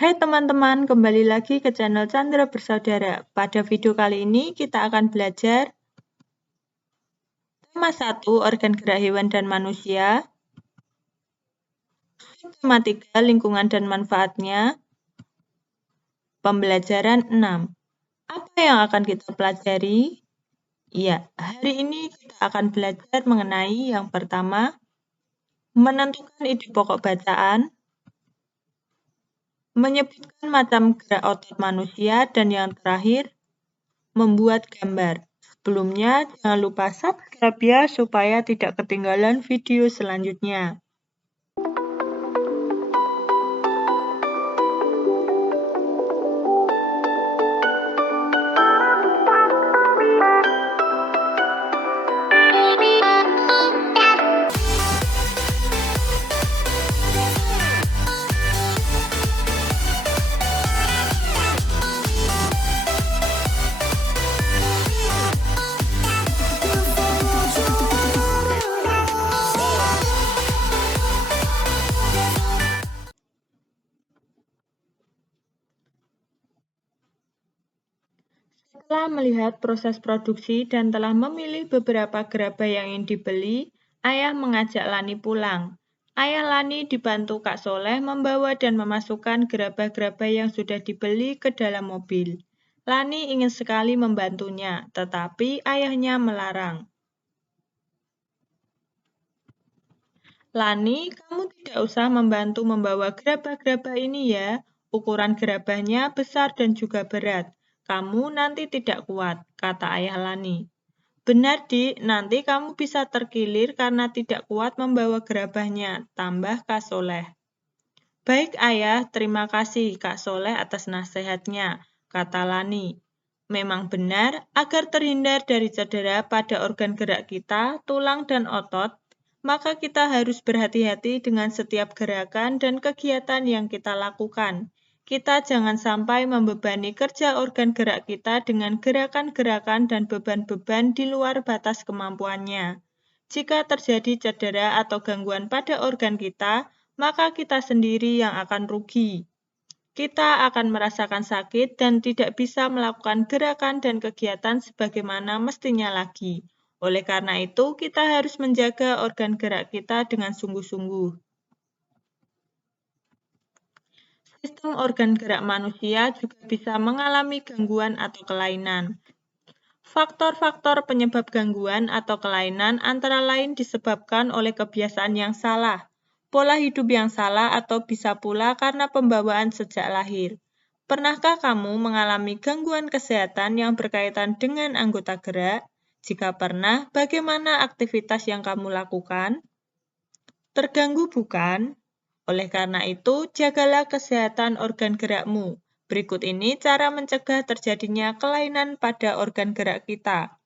Hai teman-teman, kembali lagi ke channel Chandra Bersaudara. Pada video kali ini kita akan belajar tema 1, organ gerak hewan dan manusia, tema 3, lingkungan dan manfaatnya, pembelajaran 6. Apa yang akan kita pelajari? Ya, hari ini kita akan belajar mengenai yang pertama, menentukan ide pokok bacaan, menyebutkan macam gerak otot manusia, dan yang terakhir, membuat gambar. Sebelumnya, jangan lupa subscribe ya supaya tidak ketinggalan video selanjutnya. Setelah melihat proses produksi dan telah memilih beberapa gerabah yang ingin dibeli, Ayah mengajak Lani pulang. Ayah Lani dibantu Kak Soleh membawa dan memasukkan gerabah-gerabah yang sudah dibeli ke dalam mobil. Lani ingin sekali membantunya, tetapi ayahnya melarang. Lani, kamu tidak usah membantu membawa gerabah-gerabah ini ya. Ukuran gerabahnya besar dan juga berat. Kamu nanti tidak kuat, kata ayah Lani. Benar, Dik, nanti kamu bisa terkilir karena tidak kuat membawa gerabahnya, tambah Kak Soleh. Baik ayah, terima kasih Kak Soleh atas nasihatnya, kata Lani. Memang benar, agar terhindar dari cedera pada organ gerak kita, tulang dan otot, maka kita harus berhati-hati dengan setiap gerakan dan kegiatan yang kita lakukan. Kita jangan sampai membebani kerja organ gerak kita dengan gerakan-gerakan dan beban-beban di luar batas kemampuannya. Jika terjadi cedera atau gangguan pada organ kita, maka kita sendiri yang akan rugi. Kita akan merasakan sakit dan tidak bisa melakukan gerakan dan kegiatan sebagaimana mestinya lagi. Oleh karena itu, kita harus menjaga organ gerak kita dengan sungguh-sungguh. Sistem organ gerak manusia juga bisa mengalami gangguan atau kelainan. Faktor-faktor penyebab gangguan atau kelainan antara lain disebabkan oleh kebiasaan yang salah, pola hidup yang salah, atau bisa pula karena pembawaan sejak lahir. Pernahkah kamu mengalami gangguan kesehatan yang berkaitan dengan anggota gerak? Jika pernah, bagaimana aktivitas yang kamu lakukan? Terganggu bukan? Oleh karena itu, jagalah kesehatan organ gerakmu. Berikut ini cara mencegah terjadinya kelainan pada organ gerak kita.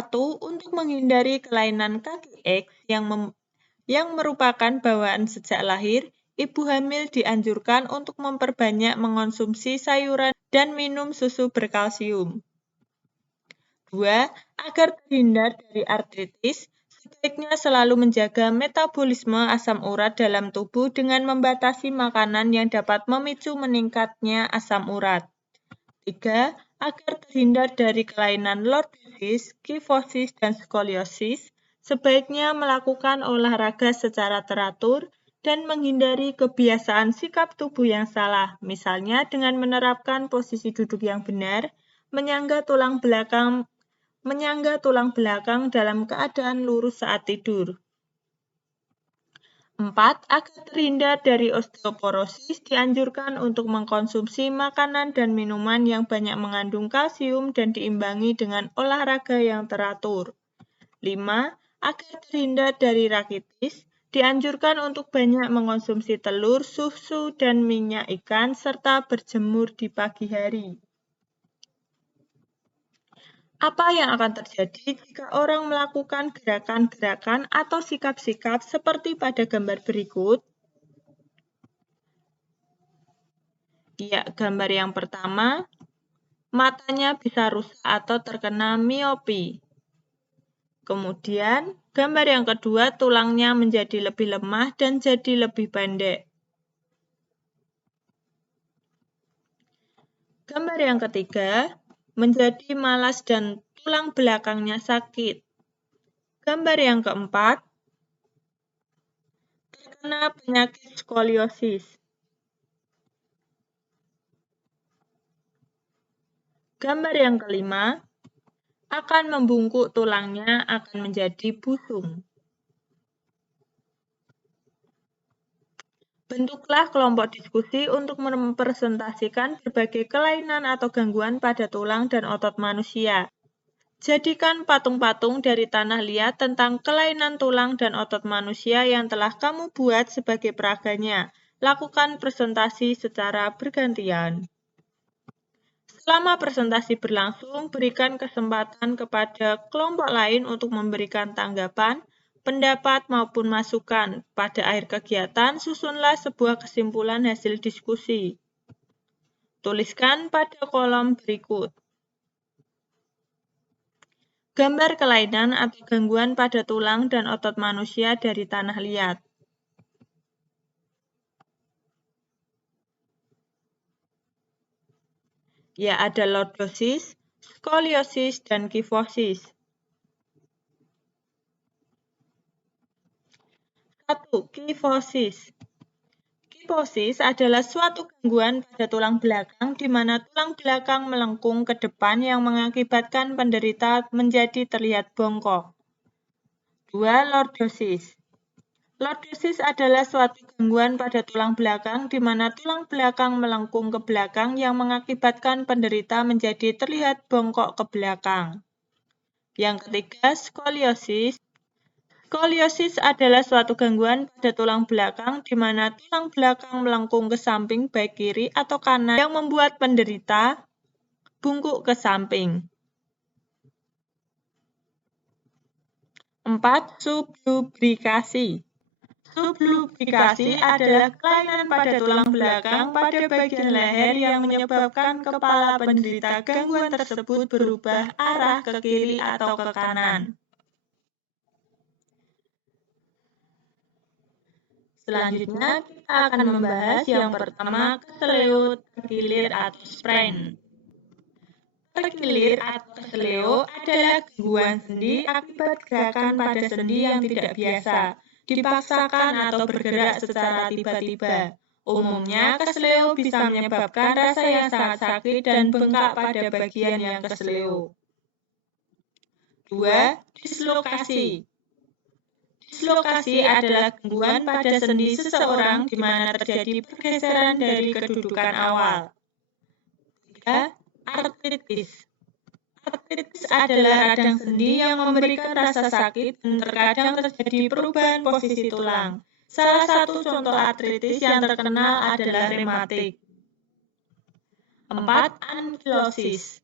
1. Untuk menghindari kelainan kaki X yang merupakan bawaan sejak lahir, ibu hamil dianjurkan untuk memperbanyak mengonsumsi sayuran dan minum susu berkalsium. 2. Agar terhindar dari artritis, sebaiknya selalu menjaga metabolisme asam urat dalam tubuh dengan membatasi makanan yang dapat memicu meningkatnya asam urat. 3. Agar terhindar dari kelainan lordosis, kifosis, dan skoliosis, sebaiknya melakukan olahraga secara teratur dan menghindari kebiasaan sikap tubuh yang salah, misalnya dengan menerapkan posisi duduk yang benar, menyangga tulang belakang dalam keadaan lurus saat tidur. 4. Agar terhindar dari osteoporosis, dianjurkan untuk mengkonsumsi makanan dan minuman yang banyak mengandung kalsium dan diimbangi dengan olahraga yang teratur. 5. Agar terhindar dari rakitis, dianjurkan untuk banyak mengkonsumsi telur, susu, dan minyak ikan, serta berjemur di pagi hari. Apa yang akan terjadi jika orang melakukan gerakan-gerakan atau sikap-sikap seperti pada gambar berikut? Ya, gambar yang pertama, matanya bisa rusak atau terkena miopi. Kemudian, Gambar yang kedua, tulangnya menjadi lebih lemah dan jadi lebih pendek. Gambar yang ketiga, menjadi malas dan tulang belakangnya sakit. Gambar yang keempat, terkena penyakit skoliosis. Gambar yang kelima, akan membungkuk tulangnya akan menjadi busung. Bentuklah kelompok diskusi untuk merepresentasikan berbagai kelainan atau gangguan pada tulang dan otot manusia. Jadikan patung-patung dari tanah liat tentang kelainan tulang dan otot manusia yang telah kamu buat sebagai peraganya. Lakukan presentasi secara bergantian. Selama presentasi berlangsung, berikan kesempatan kepada kelompok lain untuk memberikan tanggapan, pendapat maupun masukan. Pada akhir kegiatan, susunlah sebuah kesimpulan hasil diskusi. Tuliskan pada kolom berikut. Gambar kelainan atau gangguan pada tulang dan otot manusia dari tanah liat. Ya, ada lordosis, skoliosis, dan kifosis. 1. Kifosis. Kifosis adalah suatu gangguan pada tulang belakang di mana tulang belakang melengkung ke depan yang mengakibatkan penderita menjadi terlihat bongkok. 2. Lordosis. Lordosis adalah suatu gangguan pada tulang belakang di mana tulang belakang melengkung ke belakang yang mengakibatkan penderita menjadi terlihat bongkok ke belakang. Yang ketiga, skoliosis. Skoliosis adalah suatu gangguan pada tulang belakang di mana tulang belakang melengkung ke samping baik kiri atau kanan yang membuat penderita bungkuk ke samping. 4. Sublubrikasi. Sublubrikasi adalah kelainan pada tulang belakang pada bagian leher yang menyebabkan kepala penderita gangguan tersebut berubah arah ke kiri atau ke kanan. Selanjutnya, kita akan membahas yang pertama, keseleo, terkilir, atau sprain. Terkilir atau keseleo adalah gangguan sendi akibat gerakan pada sendi yang tidak biasa, dipaksakan atau bergerak secara tiba-tiba. Umumnya, keseleo bisa menyebabkan rasa yang sangat sakit dan bengkak pada bagian yang keseleo. 2. Dislokasi. Dislokasi adalah gangguan pada sendi seseorang di mana terjadi pergeseran dari kedudukan awal. 3. Artritis. Artritis adalah radang sendi yang memberikan rasa sakit dan terkadang terjadi perubahan posisi tulang. Salah satu contoh artritis yang terkenal adalah rematik. 4. Ankilosis.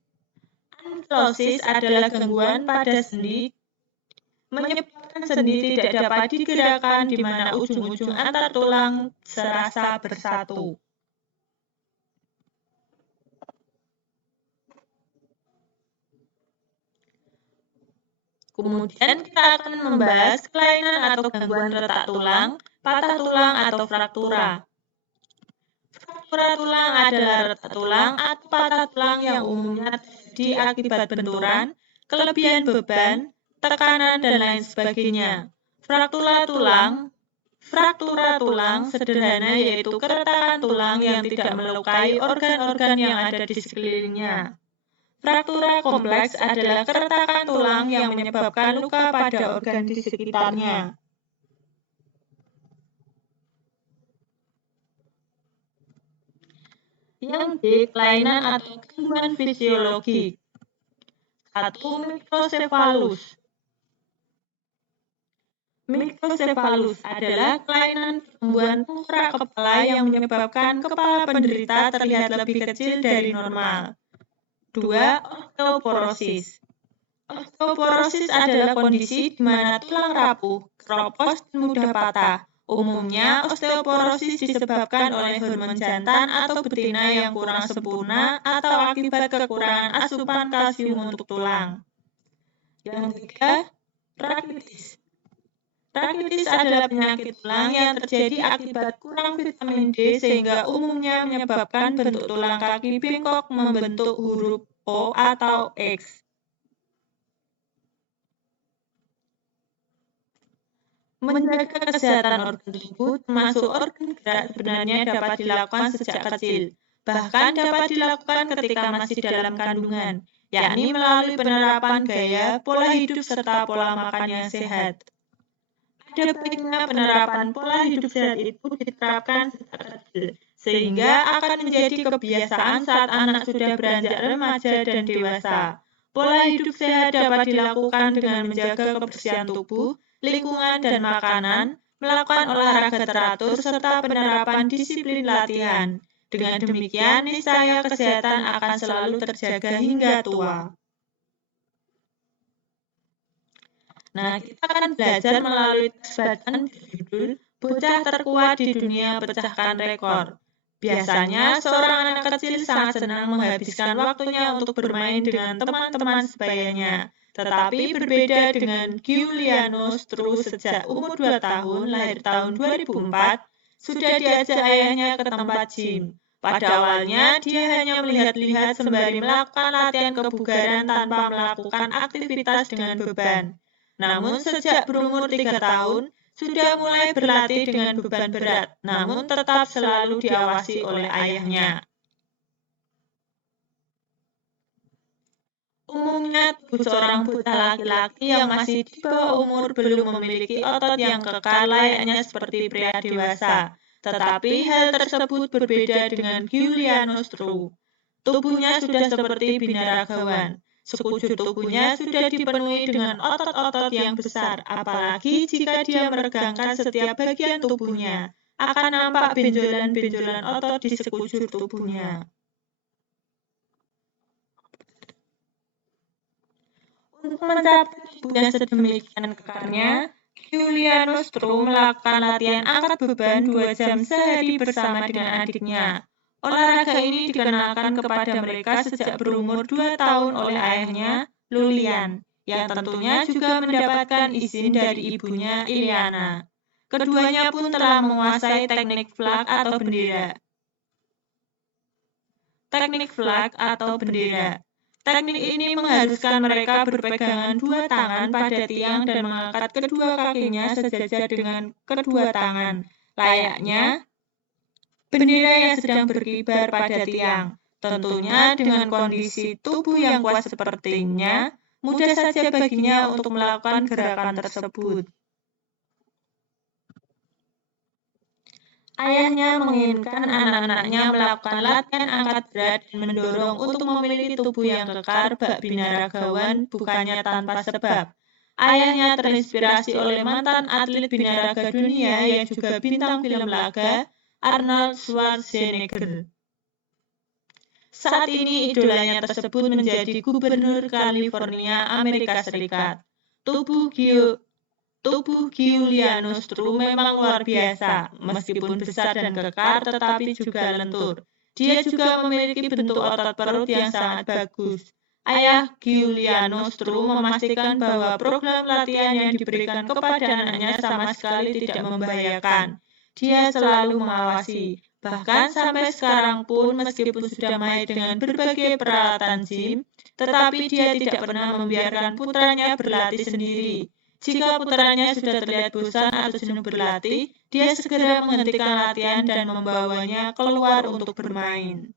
Ankilosis adalah gangguan pada sendi menyebabkan sendi tidak dapat digerakkan di mana ujung-ujung antar tulang serasa bersatu. Kemudian kita akan membahas kelainan atau gangguan retak tulang, patah tulang atau fraktura. Fraktura tulang adalah retak tulang atau patah tulang yang umumnya terjadi akibat benturan, kelebihan beban, tekanan, dan lain sebagainya. Fraktura tulang sederhana yaitu keretakan tulang yang tidak melukai organ-organ yang ada di sekelilingnya. Fraktura kompleks adalah keretakan tulang yang menyebabkan luka pada organ di sekitarnya. Yang D, kelainan atau gangguan fisiologi. 1. Mikrosefalus. Mikrosefalus adalah kelainan pertumbuhan tengkorak kepala yang menyebabkan kepala penderita terlihat lebih kecil dari normal. 2. Osteoporosis. Osteoporosis adalah kondisi di mana tulang rapuh, keropos, dan mudah patah. Umumnya, osteoporosis disebabkan oleh hormon jantan atau betina yang kurang sempurna atau akibat kekurangan asupan kalsium untuk tulang. Yang ketiga, rakitis. Rakitis adalah penyakit tulang yang terjadi akibat kurang vitamin D sehingga umumnya menyebabkan bentuk tulang kaki bengkok membentuk huruf O atau X. Menjaga kesehatan organ tubuh, termasuk organ gerak, sebenarnya dapat dilakukan sejak kecil. Bahkan dapat dilakukan ketika masih dalam kandungan, yakni melalui penerapan gaya, pola hidup, serta pola makan yang sehat. Ada baiknya penerapan pola hidup sehat itu diterapkan sejak kecil, sehingga akan menjadi kebiasaan saat anak sudah beranjak remaja dan dewasa. Pola hidup sehat dapat dilakukan dengan menjaga kebersihan tubuh, lingkungan, dan makanan, melakukan olahraga teratur, serta penerapan disiplin latihan. Dengan demikian, niscaya kesehatan akan selalu terjaga hingga tua. Nah, kita akan belajar melalui tes bacaan berjudul Bocah Terkuat di Dunia Pecahkan Rekor. Biasanya, seorang anak kecil sangat senang menghabiskan waktunya untuk bermain dengan teman-teman sebayanya. Tetapi berbeda dengan Giuliano Stru sejak umur 2 tahun, lahir tahun 2004, sudah diajak ayahnya ke tempat gym. Pada awalnya, dia hanya melihat-lihat sembari melakukan latihan kebugaran tanpa melakukan aktivitas dengan beban. Namun sejak berumur 3 tahun, sudah mulai berlatih dengan beban berat, namun tetap selalu diawasi oleh ayahnya. Umumnya, tubuh seorang bocah laki-laki yang masih di bawah umur belum memiliki otot yang kekar layaknya seperti pria dewasa. Tetapi hal tersebut berbeda dengan Giuliano Stru. Tubuhnya sudah seperti binaragawan. Sekujur tubuhnya sudah dipenuhi dengan otot-otot yang besar, apalagi jika dia meregangkan setiap bagian tubuhnya. Akan nampak benjolan-benjolan otot di sekujur tubuhnya. Untuk mencapai tubuh yang sedemikian kekarnya, Giuliano Stru melakukan latihan angkat beban 2 jam sehari bersama dengan adiknya. Olahraga ini dikenalkan kepada mereka sejak berumur 2 tahun oleh ayahnya, Lulian, yang tentunya juga mendapatkan izin dari ibunya, Iliana. Keduanya pun telah menguasai teknik flag atau bendera. Teknik flag atau bendera. Teknik ini mengharuskan mereka berpegangan 2 tangan pada tiang dan mengangkat kedua kakinya sejajar dengan kedua tangan, layaknya bendera yang sedang berkibar pada tiang. Tentunya dengan kondisi tubuh yang kuat sepertinya, mudah saja baginya untuk melakukan gerakan tersebut. Ayahnya menginginkan anak-anaknya melakukan latihan angkat berat dan mendorong untuk memiliki tubuh yang kekar bak binaragawan bukannya tanpa sebab. Ayahnya terinspirasi oleh mantan atlet binaraga dunia yang juga bintang film laga, Arnold Schwarzenegger. Saat ini idolanya tersebut menjadi gubernur California, Amerika Serikat. Tubuh Giuliano Stru memang luar biasa, meskipun besar dan kekar tetapi juga lentur. Dia juga memiliki bentuk otot perut yang sangat bagus. Ayah Giuliano Stru memastikan bahwa program latihan yang diberikan kepada anaknya sama sekali tidak membahayakan. Dia selalu mengawasi. Bahkan sampai sekarang pun meskipun sudah mahir dengan berbagai peralatan gym, tetapi dia tidak pernah membiarkan putranya berlatih sendiri. Jika putranya sudah terlihat bosan atau jenuh berlatih, dia segera menghentikan latihan dan membawanya keluar untuk bermain.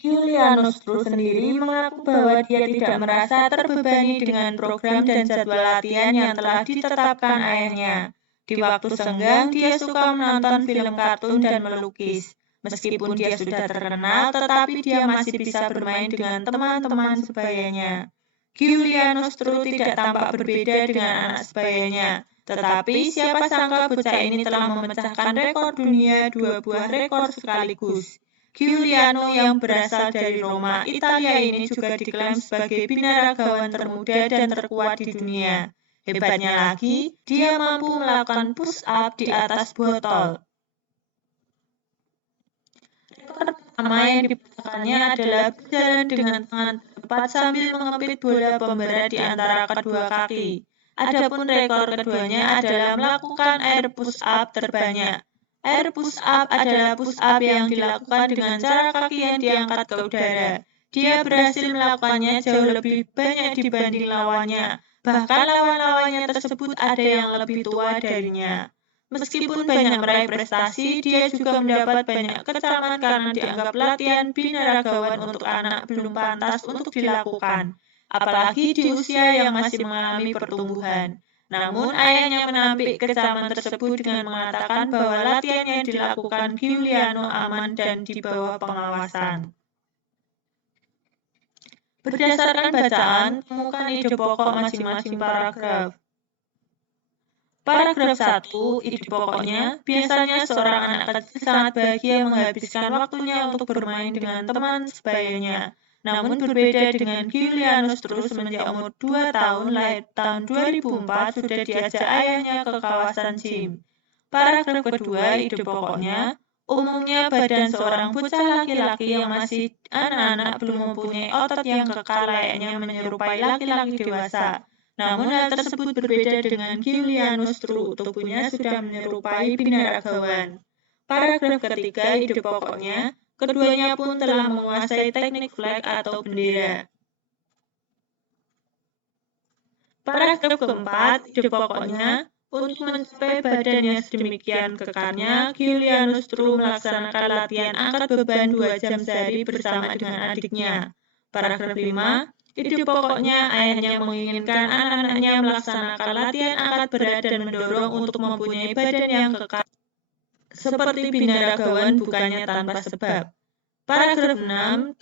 Giuliano Stru sendiri mengaku bahwa dia tidak merasa terbebani dengan program dan jadwal latihan yang telah ditetapkan ayahnya. Di waktu senggang, dia suka menonton film kartun dan melukis. Meskipun dia sudah terkenal, tetapi dia masih bisa bermain dengan teman-teman sebayanya. Giuliano Stru tidak tampak berbeda dengan anak sebayanya, tetapi siapa sangka bocah ini telah memecahkan rekor dunia 2 buah rekor sekaligus. Giuliano yang berasal dari Roma, Italia ini juga diklaim sebagai binaragawan termuda dan terkuat di dunia. Hebatnya lagi, dia mampu melakukan push-up di atas botol. Rekor pertama yang dipecahkannya adalah berjalan dengan tangan terdepan rapat sambil mengepit bola pemberat di antara kedua kaki. Adapun rekor keduanya adalah melakukan air push-up terbanyak. Air push-up adalah push-up yang dilakukan dengan cara kaki yang diangkat ke udara. Dia berhasil melakukannya jauh lebih banyak dibanding lawannya. Bahkan lawan-lawannya tersebut ada yang lebih tua darinya. Meskipun banyak meraih prestasi, dia juga mendapat banyak kecaman karena dianggap latihan binaragawan untuk anak belum pantas untuk dilakukan, apalagi di usia yang masih mengalami pertumbuhan. Namun, ayahnya menampik kecaman tersebut dengan mengatakan bahwa latihan yang dilakukan Giuliano aman dan di bawah pengawasan. Berdasarkan bacaan, temukan ide pokok masing-masing paragraf. Paragraf 1, ide pokoknya, biasanya seorang anak kecil sangat bahagia menghabiskan waktunya untuk bermain dengan teman sebayanya. Namun berbeda dengan Giulianus terus semenjak umur 2 tahun, lahir tahun 2004, sudah diajak ayahnya ke kawasan gym. Paragraf kedua, ide pokoknya, umumnya badan seorang bocah laki-laki yang masih anak-anak belum mempunyai otot yang kekar layaknya menyerupai laki-laki dewasa. Namun hal tersebut berbeda dengan Giulianus tubuhnya sudah menyerupai binaragawan. Paragraf ketiga, ide pokoknya, keduanya pun telah menguasai teknik flag atau bendera. Paragraf keempat, ide pokoknya, untuk mencapai badan yang sedemikian kekarnya, Giulianus melaksanakan latihan angkat beban 2 jam sehari bersama dengan adiknya. Paragraf 5, ide pokoknya, ayahnya menginginkan anak-anaknya melaksanakan latihan angkat berat dan mendorong untuk mempunyai badan yang kekar seperti binaragawan bukannya tanpa sebab. Paragraf 6,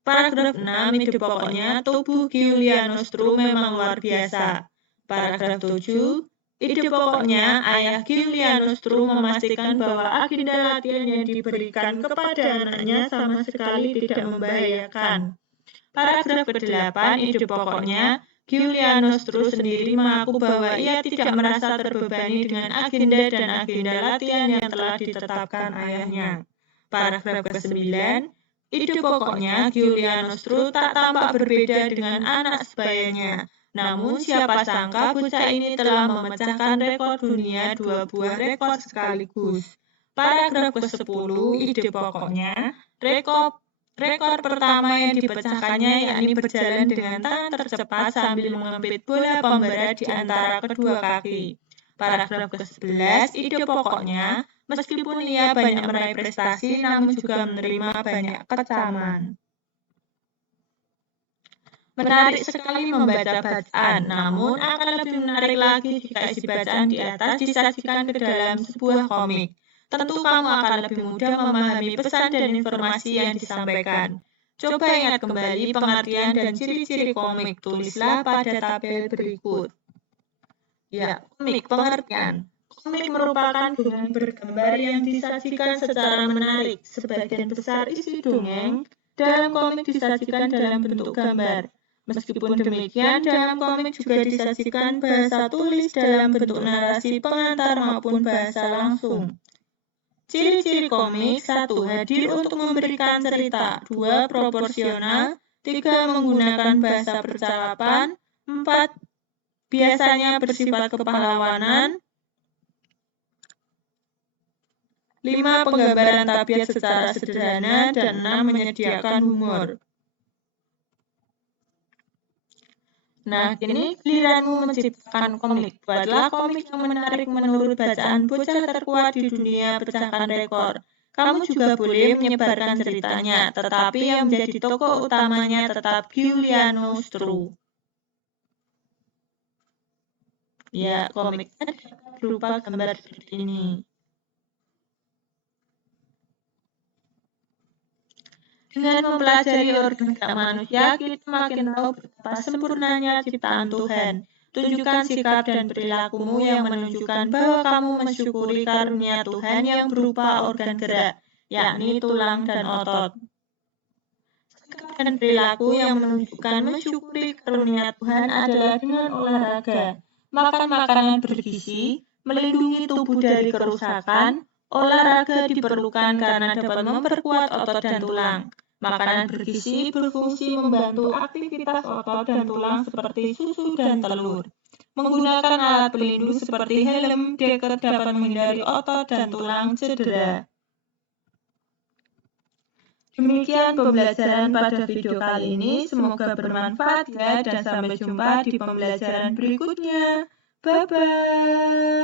Paragraf 6, ide pokoknya, tubuh Giulianus memang luar biasa. Paragraf 7, ide pokoknya, ayah Giulianus memastikan bahwa agenda latihan yang diberikan kepada anaknya sama sekali tidak membahayakan. Paragraf ke-8, ide pokoknya, Giulianus sendiri mengaku bahwa ia tidak merasa terbebani dengan agenda dan agenda latihan yang telah ditetapkan ayahnya. Paragraf ke-9, ide pokoknya, Giulianus tak tampak berbeda dengan anak sebayanya. Namun siapa sangka bocah ini telah memecahkan rekor dunia 2 buah rekor sekaligus. Paragraf ke-10, ide pokoknya, rekor pertama yang dipecahkannya yakni berjalan dengan tangan tercepat sambil mengepit bola pemberat di antara kedua kaki. Paragraf ke-11, ide pokoknya, meskipun ia banyak meraih prestasi, namun juga menerima banyak kecaman. Menarik sekali membaca bacaan, namun akan lebih menarik lagi jika isi bacaan di atas disajikan ke dalam sebuah komik. Tentu kamu akan lebih mudah memahami pesan dan informasi yang disampaikan. Coba ingat kembali pengertian dan ciri-ciri komik, tulislah pada tabel berikut. Ya, komik pengertian. Komik merupakan dongeng bergambar yang disajikan secara menarik. Sebagian besar isi dongeng dalam komik disajikan dalam bentuk gambar. Meskipun demikian, dalam komik juga disajikan bahasa tulis dalam bentuk narasi pengantar maupun bahasa langsung. Ciri-ciri komik: 1. Hadir untuk memberikan cerita. 2. Proporsional. 3. Menggunakan bahasa percakapan. 4. Biasanya bersifat kepahlawanan. 5. Penggambaran tabiat secara sederhana. Dan 6. Menyediakan humor. Nah, kini giliranmu menciptakan komik. Buatlah komik yang menarik menurut bacaan bocah terkuat di dunia pecahkan rekor. Kamu juga boleh menyebarkan ceritanya, tetapi yang menjadi tokoh utamanya tetap Giulianus Ya, komiknya berupa gambar seperti ini. Dengan mempelajari organ gerak manusia, kita makin tahu betapa sempurnanya ciptaan Tuhan. Tunjukkan sikap dan perilakumu yang menunjukkan bahwa kamu mensyukuri karunia Tuhan yang berupa organ gerak, yakni tulang dan otot. Sikap dan perilaku yang menunjukkan mensyukuri karunia Tuhan adalah dengan olahraga, makan makanan bergizi, melindungi tubuh dari kerusakan. Olahraga diperlukan karena dapat memperkuat otot dan tulang. Makanan bergizi berfungsi membantu aktivitas otot dan tulang seperti susu dan telur. Menggunakan alat pelindung seperti helm dekat dapat menghindari otot dan tulang cedera. Demikian pembelajaran pada video kali ini. Semoga bermanfaat ya, dan sampai jumpa di pembelajaran berikutnya. Bye-bye.